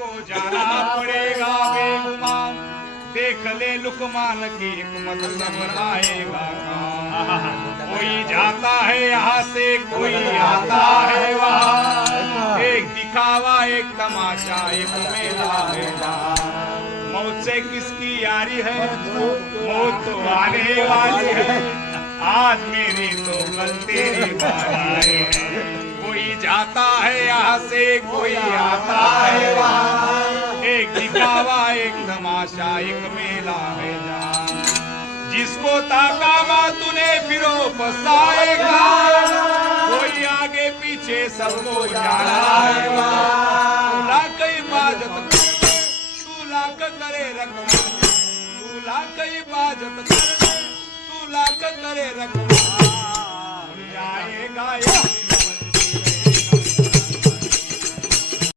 सबको जाना पड़ेगा बेगुमान, देख ले लुकमान की हिकमत सब्र आएगा काम। कोई जाता है यहाँ से कोई आता है वहाँ, एक दिखावा एक तमाशा एक मेला है जहाँ। मौत से किसकी यारी है, मौत तो आने वाली है, आज मेरी तो कल तेरी बारी है। कोई जाता है यहाँ से कोई आता है वहाँ, एक दिखावा एक तमाशा एक मेला है जहाँ। जिसको ताका माँ तूने फिरो फसाएगा, कोई आगे पीछे सबको जाना है वहाँ। लाख इबादत तू लाख करे रखवा, तू लाख इबादत कर, तू लाख करे रखवा, जाएगा